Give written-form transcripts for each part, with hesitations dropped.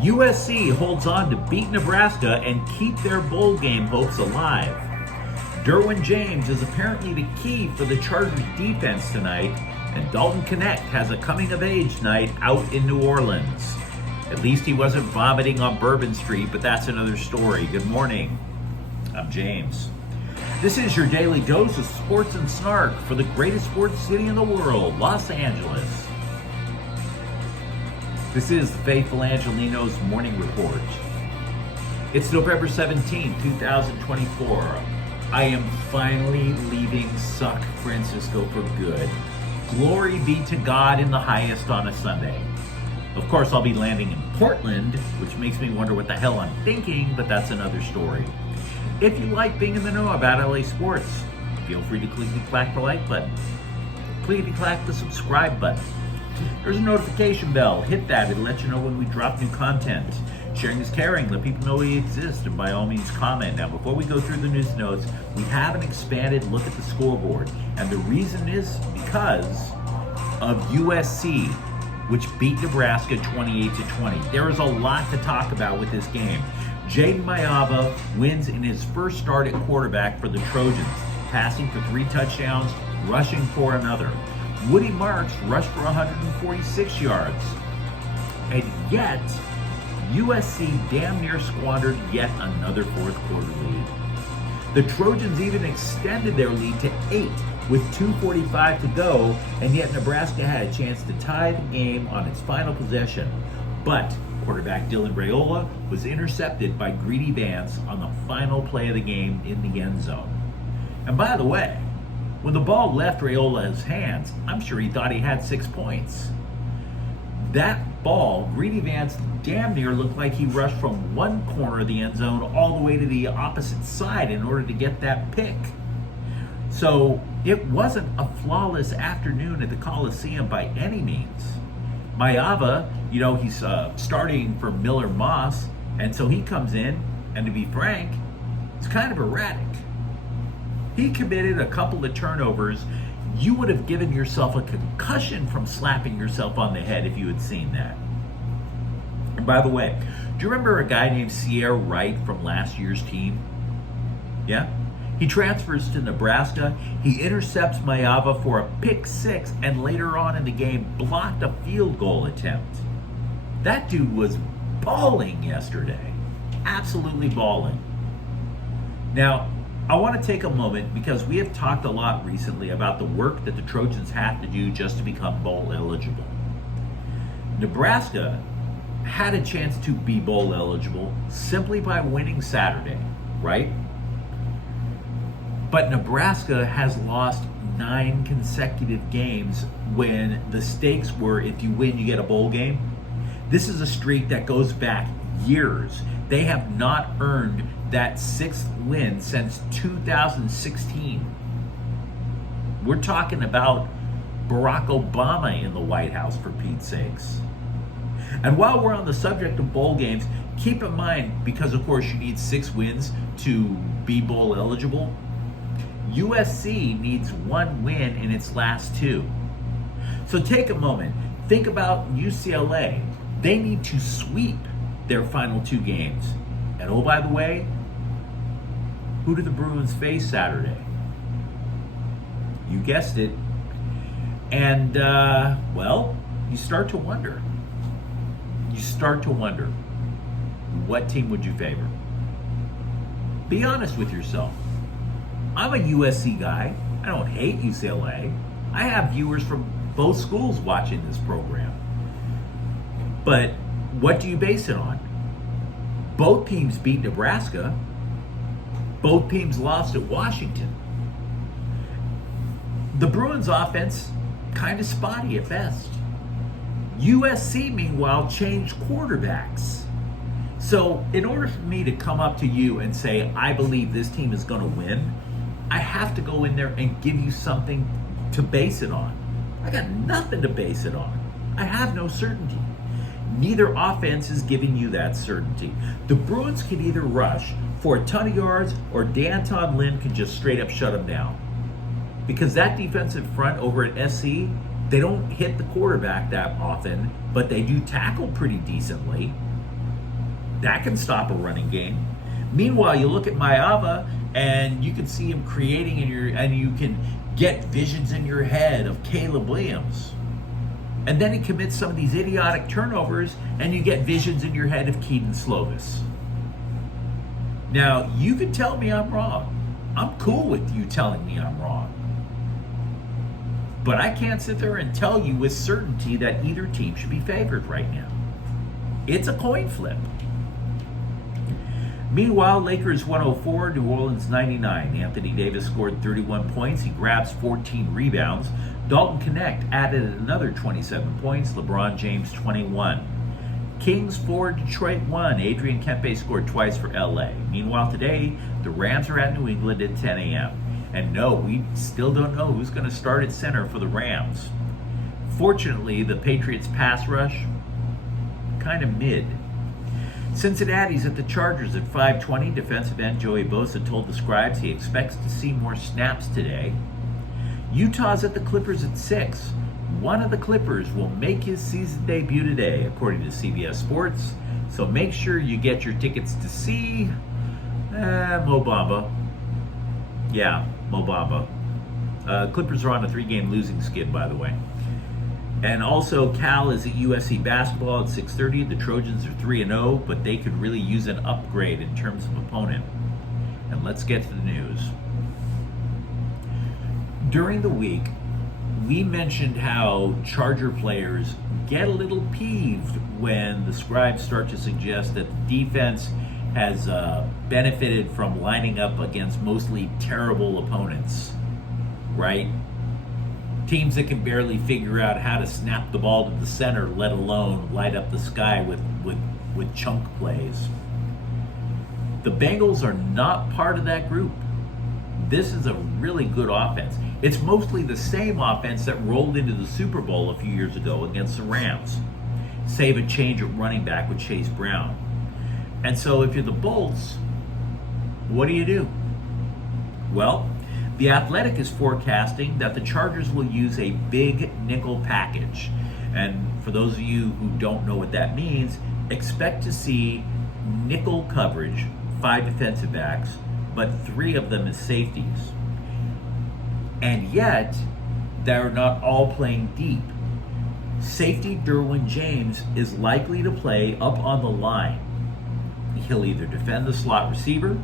USC holds on to beat Nebraska and keep their bowl game hopes alive. Derwin James is apparently the key for the Chargers defense tonight, and Dalton Knecht has a coming-of-age night out in New Orleans. At least he wasn't vomiting on Bourbon Street, but that's another story. Good morning. I'm James. This is your daily dose of sports and snark for the greatest sports city in the world, Los Angeles. This is the faithful Angelenos Morning Report. It's November 17, 2024. I am finally leaving San Francisco for good. Glory be to God in the highest on a Sunday. Of course, I'll be landing in Portland, which makes me wonder what the hell I'm thinking, but that's another story. If you like being in the know about LA sports, feel free to clickety-clack the like button. Clickety-clack the subscribe button. There's a notification bell. Hit that. It'll let you know when we drop new content. Sharing is caring. Let people know we exist, and by all means comment. Now, before we go through the news notes, we have an expanded look at the scoreboard. And the reason is because of USC, which beat Nebraska 28-20. There is a lot to talk about with this game. Jayden Maiava wins in his first start at quarterback for the Trojans, passing for 3 touchdowns, rushing for another. Woody Marks rushed for 146 yards. And yet, USC damn near squandered yet another fourth quarter lead. The Trojans even extended their lead to 8 with 2:45 to go, and yet Nebraska had a chance to tie the game on its final possession. But quarterback Dylan Raiola was intercepted by Greedy Vance on the final play of the game in the end zone. And by the way, when the ball left Raiola's hands, I'm sure he thought he had 6 points. That ball, Greedy Vance damn near looked like he rushed from one corner of the end zone all the way to the opposite side in order to get that pick. So it wasn't a flawless afternoon at the Coliseum by any means. Maiava, he's starting for Miller Moss, and so he comes in, and to be frank, it's kind of erratic. He committed a couple of turnovers. You would have given yourself a concussion from slapping yourself on the head if you had seen that. And by the way, do you remember a guy named Sierra Wright from last year's team? Yeah? He transfers to Nebraska. He intercepts Maiava for a pick 6, and later on in the game blocked a field goal attempt. That dude was balling yesterday. Absolutely balling. Now, I want to take a moment because we have talked a lot recently about the work that the Trojans have to do just to become bowl eligible. Nebraska had a chance to be bowl eligible simply by winning Saturday, right? But Nebraska has lost 9 consecutive games when the stakes were if you win, you get a bowl game. This is a streak that goes back years. They have not earned that 6th win since 2016. We're talking about Barack Obama in the White House, for Pete's sakes. And while we're on the subject of bowl games, keep in mind, because of course you need 6 wins to be bowl eligible, USC needs 1 win in its last 2. So take a moment. Think about UCLA. They need to sweep their final 2 games. And oh, by the way, who do the Bruins face Saturday? You guessed it. And, you start to wonder. What team would you favor? Be honest with yourself. I'm a USC guy. I don't hate UCLA. I have viewers from both schools watching this program. But what do you base it on? Both teams beat Nebraska. Both teams lost at Washington. The Bruins offense, kind of spotty at best. USC, meanwhile, changed quarterbacks. So in order for me to come up to you and say, I believe this team is going to win, I have to go in there and give you something to base it on. I got nothing to base it on. I have no certainty. Neither offense is giving you that certainty. The Bruins can either rush for a ton of yards, or D'Anton Lynn can just straight up shut them down. Because that defensive front over at SC, they don't hit the quarterback that often, but they do tackle pretty decently. That can stop a running game. Meanwhile, you look at Maeva, and you can see him creating and you can get visions in your head of Caleb Williams. And then he commits some of these idiotic turnovers, and you get visions in your head of Keaton Slovis. Now, you can tell me I'm wrong. I'm cool with you telling me I'm wrong. But I can't sit there and tell you with certainty that either team should be favored right now. It's a coin flip. Meanwhile, Lakers 104, New Orleans 99. Anthony Davis scored 31 points. He grabs 14 rebounds. Dalton Knecht added another 27 points. LeBron James 21. Kings 4, Detroit 1. Adrian Kempe scored twice for LA. Meanwhile, today, the Rams are at New England at 10 a.m. And no, we still don't know who's going to start at center for the Rams. Fortunately, the Patriots' pass rush, kind of mid. Cincinnati's at the Chargers at 5:20. Defensive end Joey Bosa told the Scribes he expects to see more snaps today. Utah's at the Clippers at 6. One of the Clippers will make his season debut today, according to CBS Sports. So make sure you get your tickets to see Mo Bamba. Yeah, Mo Bamba. Clippers are on a 3-game losing skid, by the way. And also, Cal is at USC basketball at 6:30. The Trojans are 3-0, but they could really use an upgrade in terms of opponent. And let's get to the news. During the week, we mentioned how Charger players get a little peeved when the Scribes start to suggest that the defense has benefited from lining up against mostly terrible opponents, right? Teams that can barely figure out how to snap the ball to the center, let alone light up the sky with chunk plays. The Bengals are not part of that group. This is a really good offense. It's mostly the same offense that rolled into the Super Bowl a few years ago against the Rams, save a change at running back with Chase Brown. And so if you're the Bolts, what do? Well, The Athletic is forecasting that the Chargers will use a big nickel package. And for those of you who don't know what that means, expect to see nickel coverage, 5 defensive backs, but 3 of them as safeties. And yet, they're not all playing deep. Safety Derwin James is likely to play up on the line. He'll either defend the slot receiver,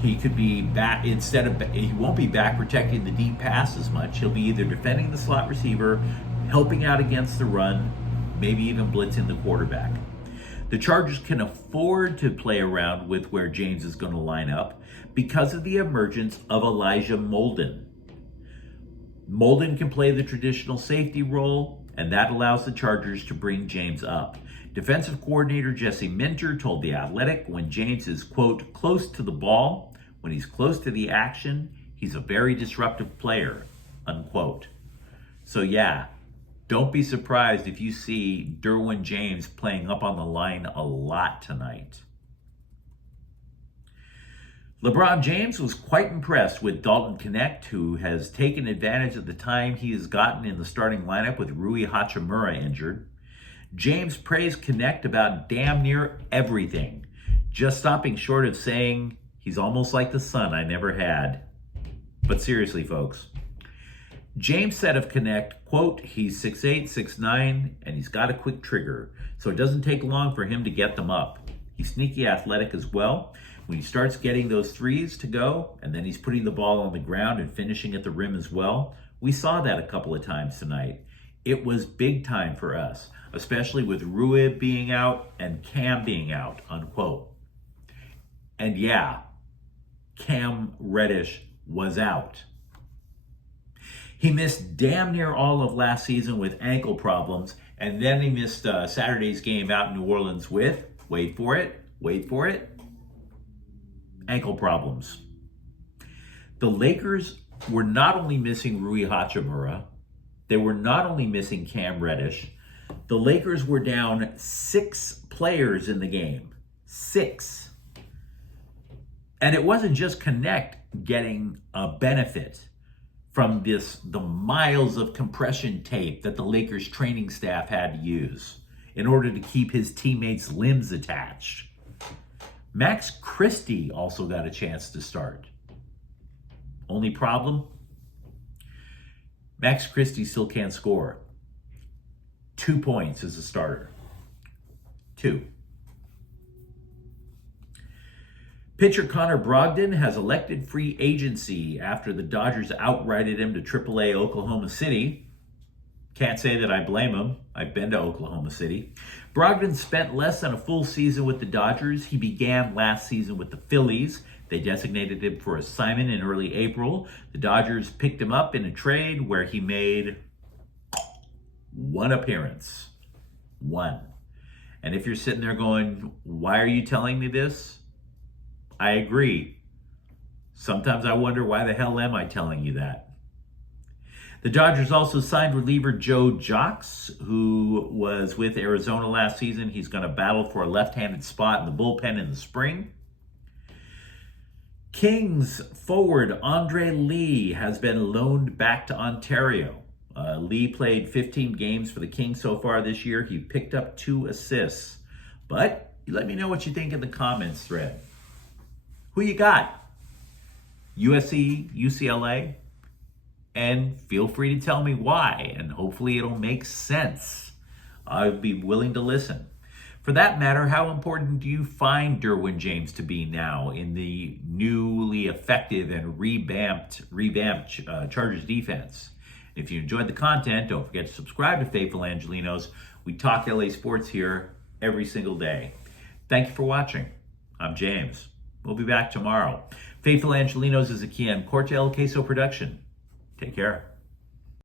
he could be back he won't be back protecting the deep pass as much. He'll be either defending the slot receiver, helping out against the run, maybe even blitzing the quarterback. The Chargers can afford to play around with where James is going to line up because of the emergence of Elijah Molden. Molden can play the traditional safety role, and that allows the Chargers to bring James up. Defensive coordinator Jesse Minter told The Athletic when James is, quote, close to the ball, when he's close to the action, he's a very disruptive player, unquote. So yeah, don't be surprised if you see Derwin James playing up on the line a lot tonight. LeBron James was quite impressed with Dalton Knecht, who has taken advantage of the time he has gotten in the starting lineup with Rui Hachimura injured. James praised Knecht about damn near everything, just stopping short of saying he's almost like the son I never had. But seriously, folks, James said of Knecht, quote, he's 6'8", 6'9", and he's got a quick trigger, so it doesn't take long for him to get them up. He's sneaky athletic as well. When he starts getting those threes to go, and then he's putting the ball on the ground and finishing at the rim as well, we saw that a couple of times tonight. It was big time for us, especially with Rui being out and Cam being out, unquote. And yeah, Cam Reddish was out. He missed damn near all of last season with ankle problems, and then he missed Saturday's game out in New Orleans with, wait for it, ankle problems. The Lakers were not only missing Rui Hachimura, they were not only missing Cam Reddish, the Lakers were down 6 players in the game. 6. And it wasn't just Knecht getting a benefit from the miles of compression tape that the Lakers training staff had to use in order to keep his teammates' limbs attached. Max Christie also got a chance to start. Only problem? Max Christie still can't score. 2 points as a starter. 2. Pitcher Connor Brogdon has elected free agency after the Dodgers outrighted him to AAA Oklahoma City. Can't say that I blame him. I've been to Oklahoma City. Brogdon spent less than a full season with the Dodgers. He began last season with the Phillies. They designated him for assignment in early April. The Dodgers picked him up in a trade where he made 1 appearance. 1. And if you're sitting there going, why are you telling me this? I agree. Sometimes I wonder, why the hell am I telling you that? The Dodgers also signed reliever Joe Jocks, who was with Arizona last season. He's going to battle for a left-handed spot in the bullpen in the spring. Kings forward Andre Lee has been loaned back to Ontario. Lee played 15 games for the Kings so far this year. He picked up 2 assists. But let me know what you think in the comments thread. Who you got? USC-UCLA? And feel free to tell me why, and hopefully it'll make sense. I'd be willing to listen. For that matter, how important do you find Derwin James to be now in the newly effective and revamped Chargers defense? If you enjoyed the content, don't forget to subscribe to Faithful Angelenos. We talk LA sports here every single day. Thank you for watching. I'm James. We'll be back tomorrow. Faithful Angelenos is a Kian Corte El Queso production. Take care.